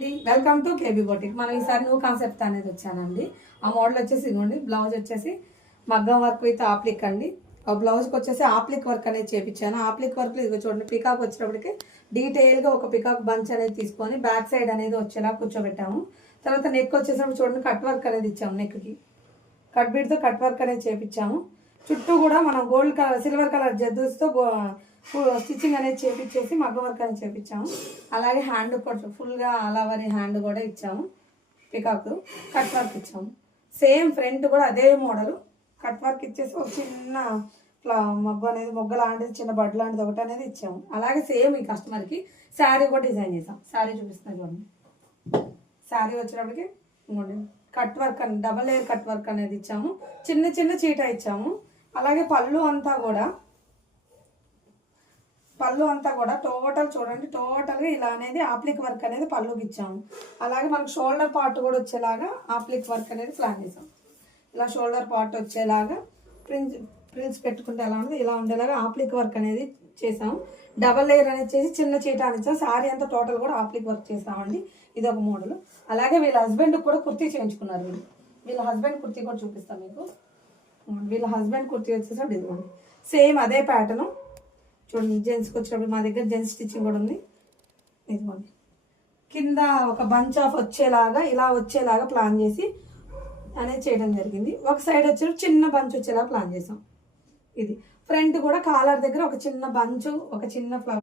Welcome to KB boutique. మనం ఈసారి new concept అనేది వచ్చానండి. ఆ మోడల్ వచ్చేసి ఇదిగోండి, బ్లౌజ్ వచ్చేసి మగ్గం వర్క్ విత్ ఆప్లిక్ అండి. ఆ బ్లౌజ్కి వచ్చేసి ఆప్లిక్ వర్క్ అనేది చేపించాను. ఆప్లిక్ వర్క్లో ఇదిగో చూడండి, పికాక్ వచ్చేటప్పటికి డీటెయిల్గా ఒక పికాక్ బంచ్ అనేది తీసుకొని బ్యాక్ సైడ్ అనేది వచ్చేలా కూర్చోబెట్టాము. తర్వాత నెక్ వచ్చేసరికి చూడండి, కట్ వర్క్ అనేది ఇచ్చాము. నెక్కి కట్ బీడ్తో కట్ వర్క్ అనేది చేపించాము. చుట్టూ కూడా మనం గోల్డ్ కలర్ సిల్వర్ కలర్ జద్దూస్తో స్టిచ్చింగ్ అనేది చేపించేసి మగ్గం వర్క్ అనేది చేపించాము. అలాగే హ్యాండ్ కూడా ఫుల్గా అలావరి హ్యాండ్ కూడా ఇచ్చాము. పికాక్ కట్ వర్క్ ఇచ్చాము. సేమ్ ఫ్రంట్ కూడా అదే మోడల్ కట్ వర్క్ ఇచ్చేసి ఒక చిన్న మగ్గు అనేది మొగ్గ లాంటిది చిన్న బడ్ లాంటిది ఒకటి అనేది ఇచ్చాము. అలాగే సేమ్ ఈ కస్టమర్కి శారీ కూడా డిజైన్ చేసాం. శారీ చూపిస్తున్నాను చూడండి. శారీ వచ్చేటప్పటికి కట్ వర్క్ అని డబల్ లేయర్ కట్ వర్క్ అనేది ఇచ్చాము. చిన్న చిన్న చీట ఇచ్చాము. అలాగే పళ్ళు అంతా కూడా టోటల్ చూడండి, టోటల్గా ఇలా అనేది ఆప్లిక్ వర్క్ అనేది పళ్ళుకి ఇచ్చాము. అలాగే మనకు షోల్డర్ పార్ట్ కూడా వచ్చేలాగా ఆప్లిక్ వర్క్ అనేది ప్లాన్ చేసాం. ఇలా షోల్డర్ పార్ట్ వచ్చేలాగా ప్రిన్స్ పెట్టుకుంటే ఎలా ఉండదు ఇలా ఉండేలాగా ఆప్లిక్ వర్క్ అనేది చేసాము. డబల్ లేయర్ అనేది చేసి చిన్న చీట అనిచ్చాం. శారీ అంతా టోటల్ కూడా ఆప్లిక్ వర్క్ చేసామండి. ఇది ఒక మోడల్. అలాగే వీళ్ళ హస్బెండ్కి కూడా కుర్తీ చేయించుకున్నారు. వీళ్ళ హస్బెండ్ కుర్తీ కూడా చూపిస్తాం మీకు. వీళ్ళ హస్బెండ్ కుర్తీ వచ్చేసరికి ఇదిగోండి, సేమ్ అదే ప్యాటర్న్ చూడండి. జెంట్స్కి వచ్చినప్పుడు మా దగ్గర జెంట్స్ స్టిచ్చింగ్ కూడా ఉంది. ఇదిగోండి, కింద ఒక బంచ్ ఆఫ్ వచ్చేలాగా ఇలా వచ్చేలాగా ప్లాన్ చేసి అనేది చేయడం జరిగింది. ఒక సైడ్ వచ్చి చిన్న బంచ్ వచ్చేలాగా ప్లాన్ చేసాం. ఇది ఫ్రంట్ కూడా కాలర్ దగ్గర ఒక చిన్న బంచ్, ఒక చిన్న ఫ్లవర్